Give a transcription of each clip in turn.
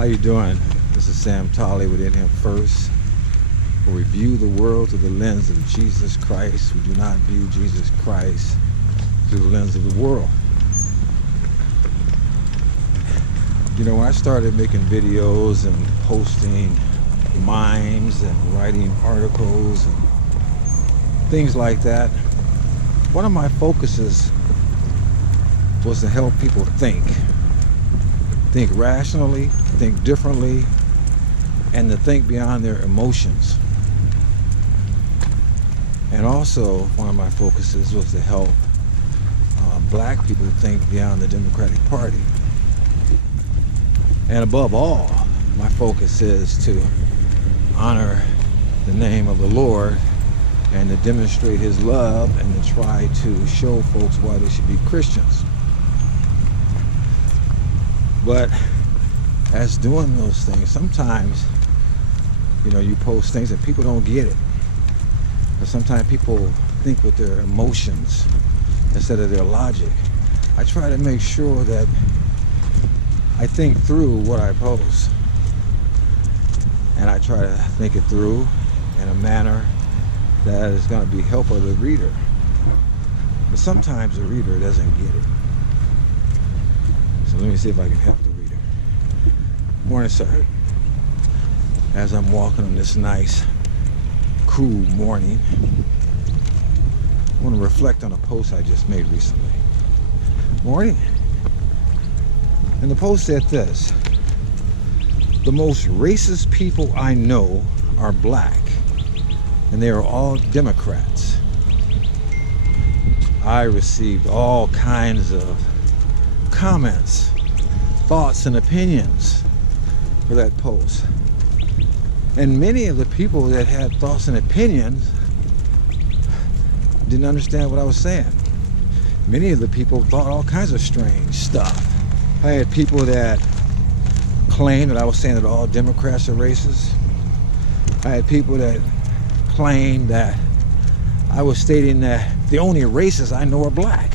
How you doing? This is Sam Tolley with In Him First. We view the world through the lens of Jesus Christ. We do not view Jesus Christ through the lens of the world. You know, when I started making videos and posting mimes and writing articles and things like that, one of my focuses was to help people think rationally, think differently, and to think beyond their emotions. And also, one of my focuses was to help black people think beyond the Democratic Party. And above all, my focus is to honor the name of the Lord and to demonstrate His love and to try to show folks why they should be Christians. But as doing those things, sometimes, you know, you post things and people don't get it. But sometimes people think with their emotions instead of their logic. I try to make sure that I think through what I post. And I try to think it through in a manner that is going to be helpful to the reader. But sometimes the reader doesn't get it. So let me see if I can help the reader. Morning, sir. As I'm walking on this nice, cool morning, I want to reflect on a post I just made recently. Morning. And the post said this: the most racist people I know are black, and they are all Democrats. I received all kinds of comments, thoughts, and opinions for that post. And many of the people that had thoughts and opinions didn't understand what I was saying. Many of the people thought all kinds of strange stuff. I had people that claimed that I was saying that all Democrats are racist. I had people that claimed that I was stating that the only racists I know are black.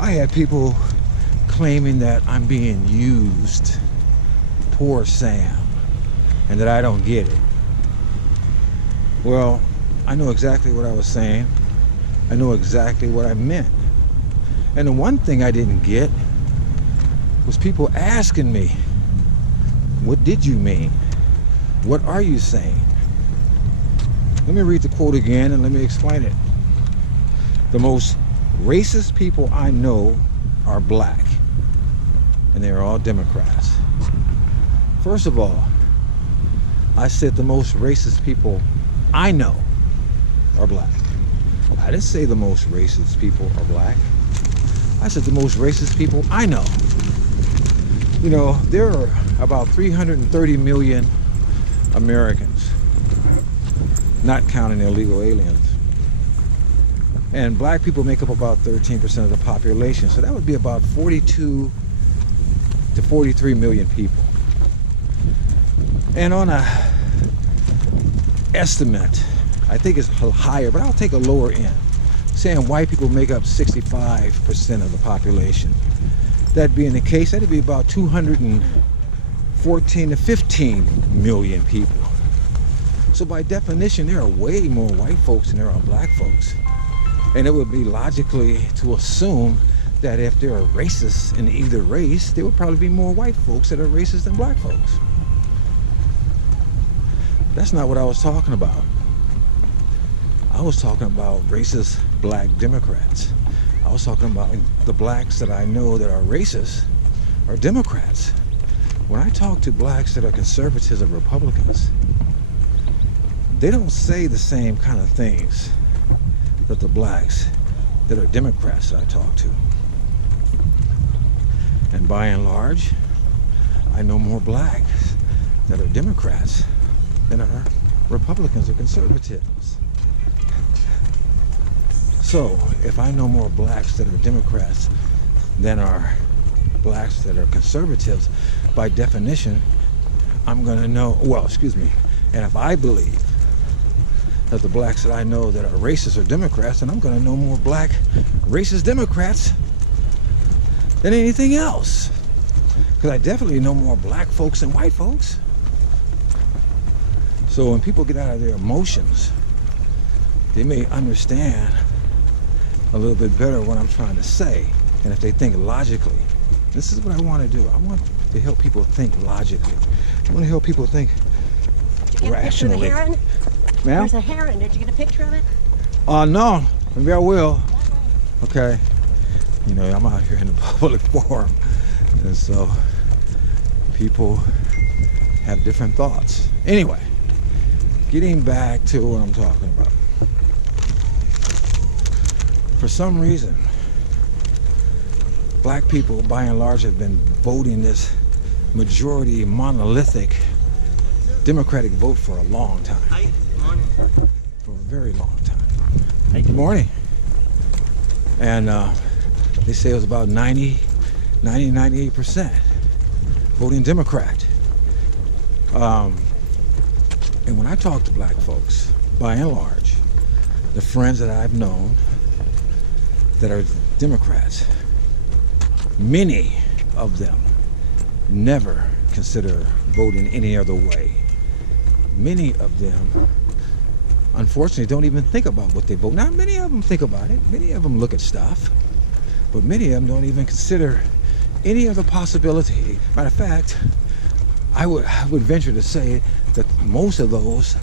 I had people claiming that I'm being used, poor Sam, and that I don't get it. Well, I know exactly what I was saying. I know exactly what I meant. And the one thing I didn't get was people asking me, what did you mean? What are you saying? Let me read the quote again and let me explain it. The most racist people I know are black, and they're all Democrats. First of all, I said the most racist people I know are black. I didn't say the most racist people are black. I said the most racist people I know. You know, there are about 330 million Americans, not counting illegal aliens. And black people make up about 13% of the population. So that would be about 42 to 43 million people. And on a estimate, I think it's higher, but I'll take a lower end, saying white people make up 65% of the population. That being the case, that'd be about 214 to 15 million people. So by definition, there are way more white folks than there are black folks. And it would be logically to assume that if there are racists in either race, there would probably be more white folks that are racist than black folks. That's not what I was talking about. I was talking about racist black Democrats. I was talking about the blacks that I know that are racist are Democrats. When I talk to blacks that are conservatives and Republicans, they don't say the same kind of things that the blacks that are Democrats that I talk to. And by and large, I know more blacks that are Democrats than are Republicans or conservatives. So if I know more blacks that are Democrats than are blacks that are conservatives, by definition, I'm going to know, and if I believe that the blacks that I know that are racist are Democrats, then I'm going to know more black racist Democrats than anything else. Because I definitely know more black folks than white folks. So when people get out of their emotions, they may understand a little bit better what I'm trying to say. And if they think logically, this is what I want to do. I want to help people think logically. I want to help people think rationally. Did you get a picture of the heron? Ma'am? There's a heron. Did you get a picture of it? No. Maybe I will. Okay. You know, I'm out here in the public forum. And so people have different thoughts. Anyway, getting back to what I'm talking about. For some reason, black people, by and large, have been voting this majority monolithic Democratic vote for a long time. Hi, good morning. For a very long time. Hi. Good morning. And they say it was about 98% voting Democrat. And when I talk to black folks, by and large, the friends that I've known that are Democrats, many of them never consider voting any other way. Many of them, unfortunately, don't even think about what they vote. Now, many of them think about it. Many of them look at stuff. But many of them don't even consider any other possibility. Matter of fact, I would venture to say that most of those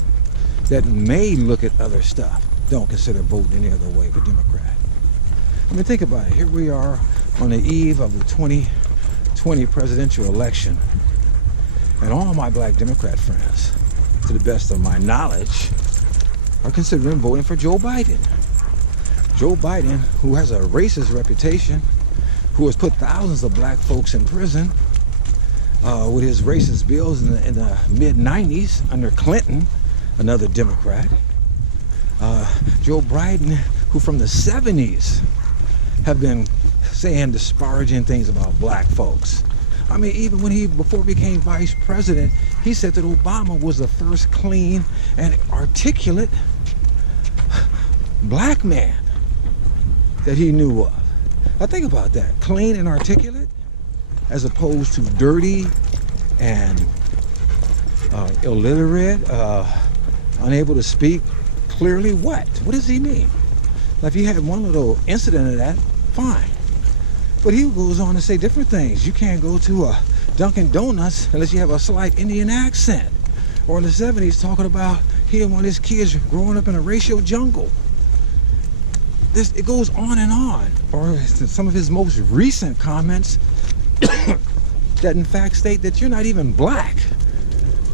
that may look at other stuff don't consider voting any other way but Democrat. I mean, think about it. Here we are on the eve of the 2020 presidential election, and all my black Democrat friends, to the best of my knowledge, are considering voting for Joe Biden. Joe Biden, who has a racist reputation, who has put thousands of black folks in prison with his racist bills in the mid-90s under Clinton, another Democrat. Joe Biden, who from the 70s have been saying disparaging things about black folks. I mean, even when before he became vice president, he said that Obama was the first clean and articulate black man that he knew of. Now think about that. Clean and articulate as opposed to dirty and illiterate, unable to speak clearly. What does he mean? Now, if you had one little incident of that, fine. But he goes on to say different things. You can't go to a Dunkin' Donuts unless you have a slight Indian accent. Or in the 70s, talking about he and one of his kids growing up in a racial jungle. It goes on and on. Or some of his most recent comments that in fact state that you're not even black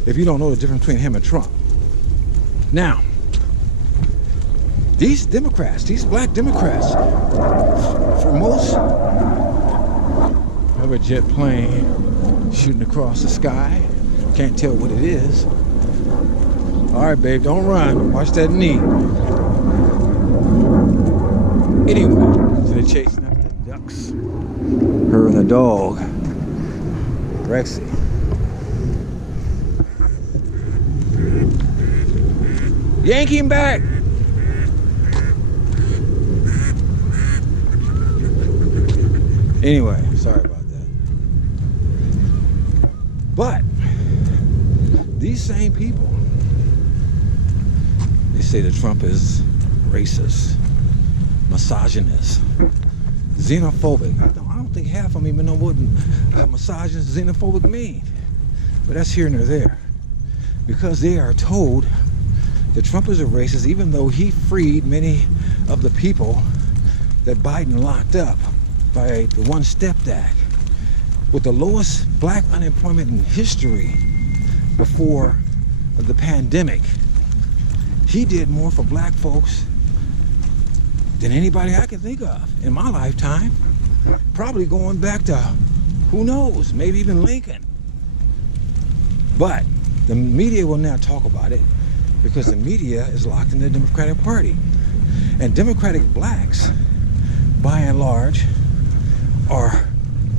if you don't know the difference between him and Trump. Now, these Democrats, these black Democrats, for most, have a jet plane shooting across the sky. Can't tell what it is. All right, babe, don't run. Watch that knee. Anyway, so they're chasing after the ducks. Her and the dog, Rexy. Yank him back. Anyway, sorry about that. But these same people, they say that Trump is racist, misogynist, xenophobic. I don't think half of them even know what misogynist, xenophobic mean. But that's here and there. Because they are told that Trump is a racist, even though he freed many of the people that Biden locked up by the One Step Act, with the lowest black unemployment in history before the pandemic. He did more for black folks than anybody I can think of in my lifetime. Probably going back to, who knows, maybe even Lincoln. But the media will not talk about it because the media is locked in the Democratic Party. And Democratic blacks, by and large,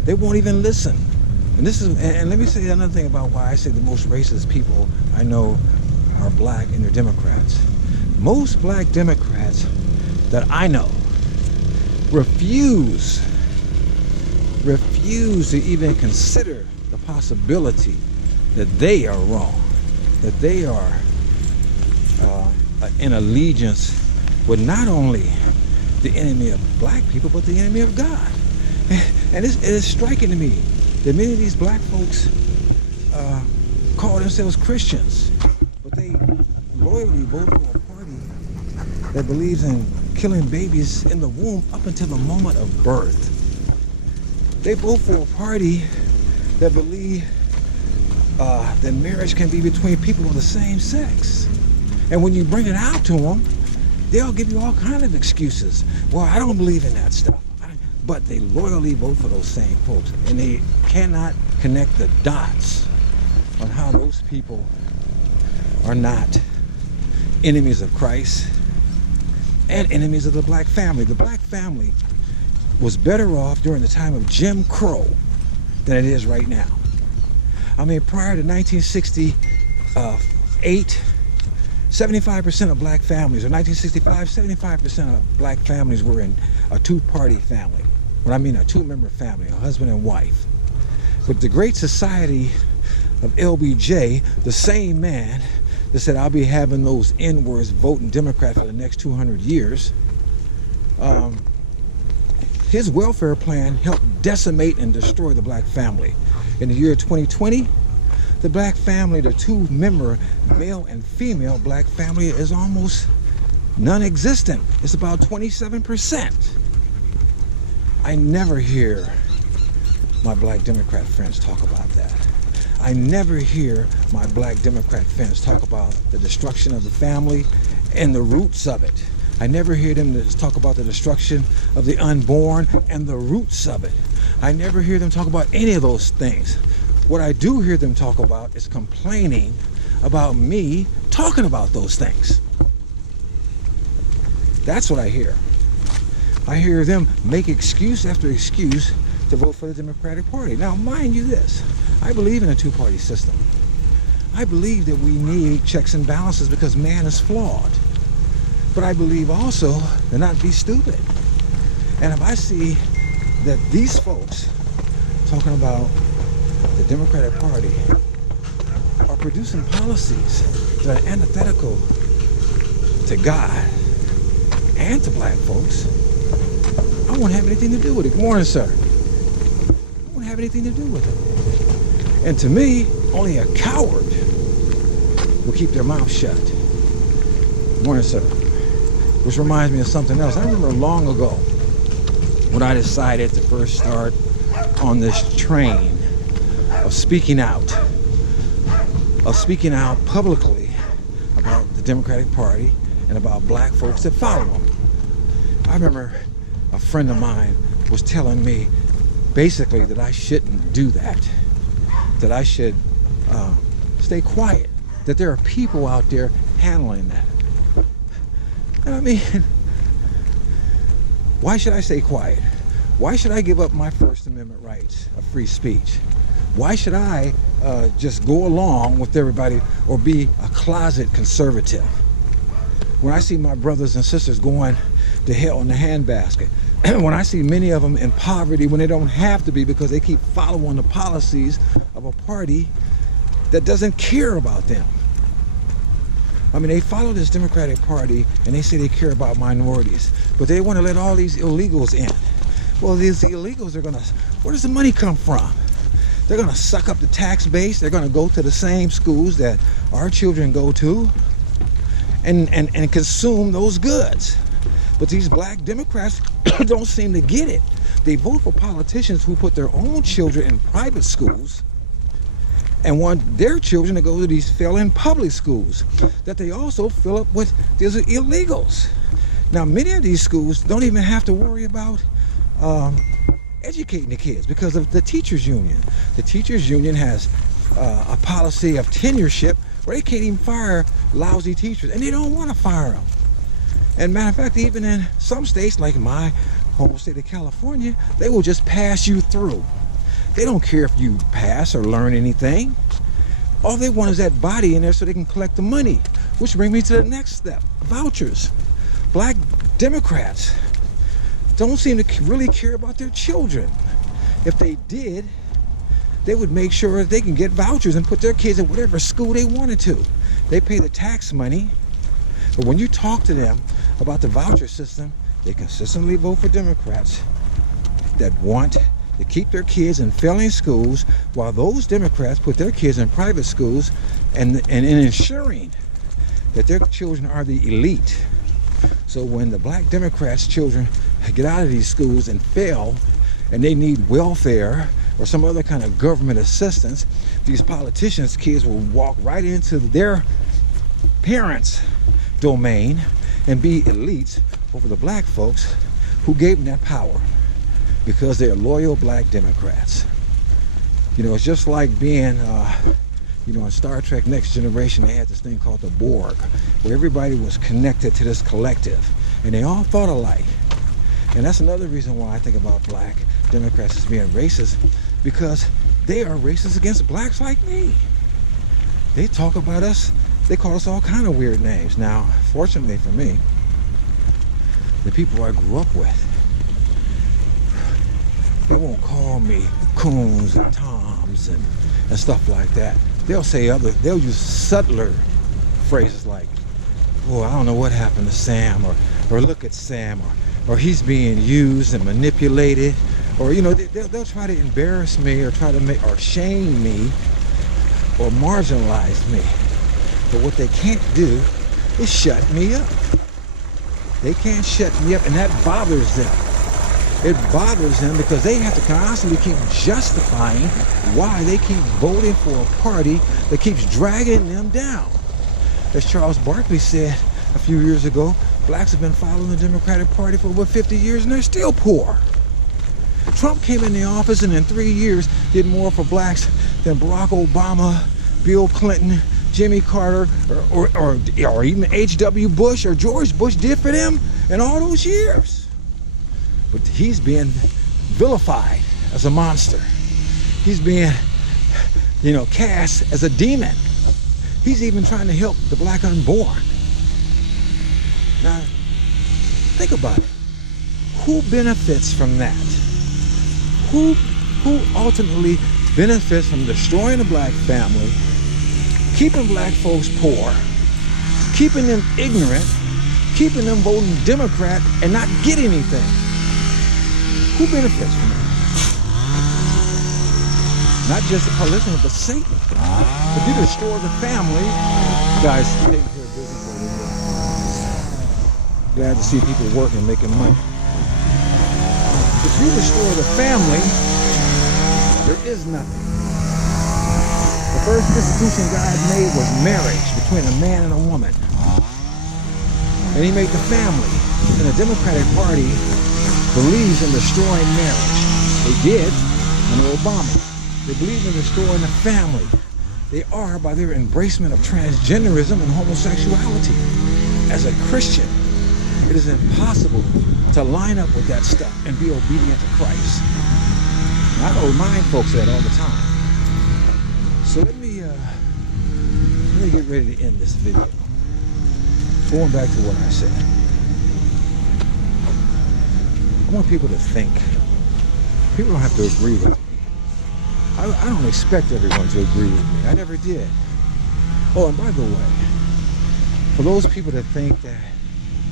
they won't even listen. And let me say another thing about why I say the most racist people I know are black and they're Democrats. Most black Democrats that I know refuse to even consider possibility that they are wrong, that they are in allegiance with not only the enemy of black people, but the enemy of God. And it is striking to me that many of these black folks call themselves Christians, but they loyally vote for a party that believes in killing babies in the womb up until the moment of birth. They vote for a party that believe that marriage can be between people of the same sex. And when you bring it out to them, they'll give you all kinds of excuses. Well, I don't believe in that stuff. But they loyally vote for those same folks. And they cannot connect the dots on how those people are not enemies of Christ and enemies of the black family. The black family was better off during the time of Jim Crow than it is right now. I mean, prior to 1968, 75% of black families, or 1965, 75% of black families were in a two-party family. What I mean, a two-member family, a husband and wife. But the Great Society of LBJ, the same man that said, I'll be having those N-words voting Democrat for the next 200 years, his welfare plan helped decimate and destroy the black family. In the year 2020, the black family, the two-member male and female black family, is almost non-existent. It's about 27%. I never hear my black Democrat friends talk about that. I never hear my black Democrat friends talk about the destruction of the family and the roots of it. I never hear them talk about the destruction of the unborn and the roots of it. I never hear them talk about any of those things. What I do hear them talk about is complaining about me talking about those things. That's what I hear. I hear them make excuse after excuse to vote for the Democratic Party. Now, mind you this, I believe in a two-party system. I believe that we need checks and balances because man is flawed. But I believe also to not be stupid. And if I see that these folks talking about the Democratic Party are producing policies that are antithetical to God and to black folks, I won't have anything to do with it. Good morning, sir. I won't have anything to do with it. And to me, only a coward will keep their mouth shut. Good morning, sir. Which reminds me of something else. I remember long ago when I decided to first start on this train of speaking out publicly about the Democratic Party and about black folks that follow them. I remember a friend of mine was telling me basically that I shouldn't do that, that I should stay quiet, that there are people out there handling that. And I mean, why should I stay quiet? Why should I give up my First Amendment rights of free speech? Why should I just go along with everybody or be a closet conservative? When I see my brothers and sisters going to hell in the handbasket, when I see many of them in poverty when they don't have to be because they keep following the policies of a party that doesn't care about them. I mean, they follow this Democratic Party and they say they care about minorities, but they want to let all these illegals in. Well, these illegals are gonna, where does the money come from? They're gonna suck up the tax base. They're gonna go to the same schools that our children go to and consume those goods. But these black Democrats don't seem to get it. They vote for politicians who put their own children in private schools and want their children to go to these failing public schools that they also fill up with these illegals. Now, many of these schools don't even have to worry about educating the kids because of the teachers union. The teachers union has a policy of tenureship where they can't even fire lousy teachers, and they don't want to fire them. And matter of fact, even in some states like my home state of California, they will just pass you through. They don't care if you pass or learn anything. All they want is that body in there so they can collect the money. Which brings me to the next step, vouchers. Black Democrats don't seem to really care about their children. If they did, they would make sure they can get vouchers and put their kids in whatever school they wanted to. They pay the tax money. But when you talk to them about the voucher system, they consistently vote for Democrats that want to keep their kids in failing schools, while those Democrats put their kids in private schools and in ensuring that their children are the elite. So when the black Democrats' children get out of these schools and fail, and they need welfare or some other kind of government assistance, these politicians' kids will walk right into their parents' domain and be elites over the black folks who gave them that power, because they're loyal black Democrats. You know, it's just like being, you know, in Star Trek Next Generation, they had this thing called the Borg, where everybody was connected to this collective, and they all thought alike. And that's another reason why I think about black Democrats as being racist, because they are racist against blacks like me. They talk about us, they call us all kind of weird names. Now, fortunately for me, the people I grew up with, they won't call me coons and toms and stuff like that. They'll use subtler phrases like, oh, I don't know what happened to Sam, or look at Sam, or he's being used and manipulated, or, you know, they'll try to embarrass me or try to make, or shame me or marginalize me. But what they can't do is shut me up. They can't shut me up, and that bothers them. It bothers them because they have to constantly keep justifying why they keep voting for a party that keeps dragging them down. As Charles Barkley said a few years ago, blacks have been following the Democratic Party for over 50 years and they're still poor. Trump came in the office and in 3 years did more for blacks than Barack Obama, Bill Clinton, Jimmy Carter, or even H.W. Bush or George Bush did for them in all those years. But he's being vilified as a monster. He's being, you know, cast as a demon. He's even trying to help the black unborn. Now, think about it. Who benefits from that? Who ultimately benefits from destroying the black family, keeping black folks poor, keeping them ignorant, keeping them voting Democrat and not getting anything? Who benefits from that? Not just the politicians, but Satan. If you destroy the family, guys, taking care of business over here. Glad to see people working, making money. If you destroy the family, there is nothing. The first institution God made was marriage between a man and a woman. And he made the family. And the Democratic Party believes in destroying marriage. They did under Obama. They believe in destroying the family. They are by their embracement of transgenderism and homosexuality. As a Christian, it is impossible to line up with that stuff and be obedient to Christ. And I remind folks that all the time. So let me get ready to end this video. Going back to what I said. I want people to think. People don't have to agree with me. I don't expect everyone to agree with me. I never did. Oh, and by the way, for those people that think that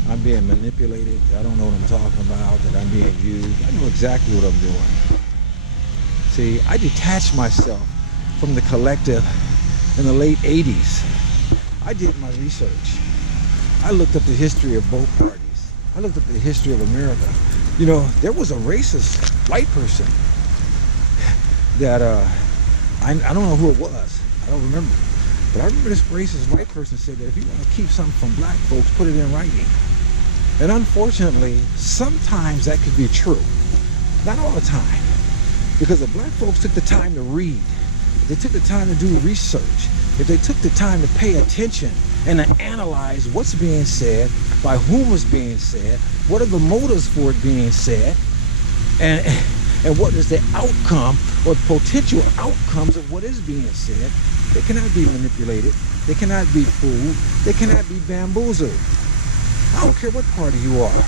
I'm being manipulated, I don't know what I'm talking about, that I'm being used, I know exactly what I'm doing. See, I detached myself from the collective in the late 80s. I did my research. I looked up the history of both parties. I looked up the history of America. You know, there was a racist white person that, I don't know who it was. I don't remember. But I remember this racist white person said that if you want to keep something from black folks, put it in writing. And unfortunately, sometimes that could be true. Not all the time. Because if black folks took the time to read, if they took the time to do research, if they took the time to pay attention and to analyze what's being said, by whom it's being said, what are the motives for it being said, and what is the outcome or potential outcomes of what is being said, they cannot be manipulated, they cannot be fooled, they cannot be bamboozled. I don't care what party you are,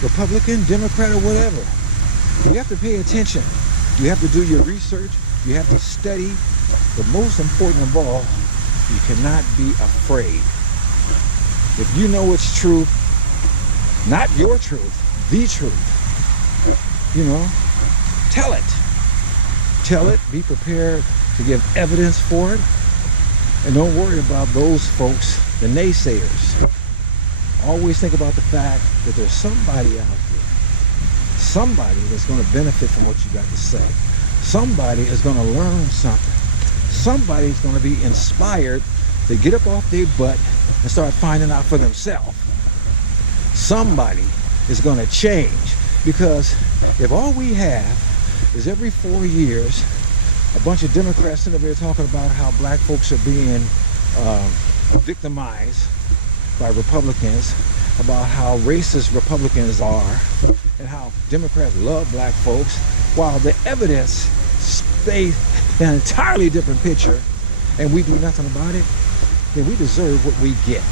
Republican, Democrat, or whatever. You have to pay attention. You have to do your research. You have to study. But most important of all, you cannot be afraid. If you know it's truth, not your truth, the truth, tell it. Tell it. Be prepared to give evidence for it. And don't worry about those folks, the naysayers. Always think about the fact that there's somebody out there, somebody that's going to benefit from what you got to say. Somebody is going to learn something. Somebody's going to be inspired to get up off their butt and start finding out for themselves. Somebody is going to change, because if all we have is every 4 years a bunch of Democrats sitting over there talking about how black folks are being victimized by Republicans, about how racist Republicans are, and how Democrats love black folks, while the evidence stays an entirely different picture, and we do nothing about it, then we deserve what we get.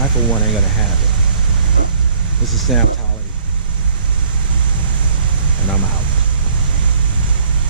I, for one, ain't gonna have it. This is Sam Tolley, and I'm out.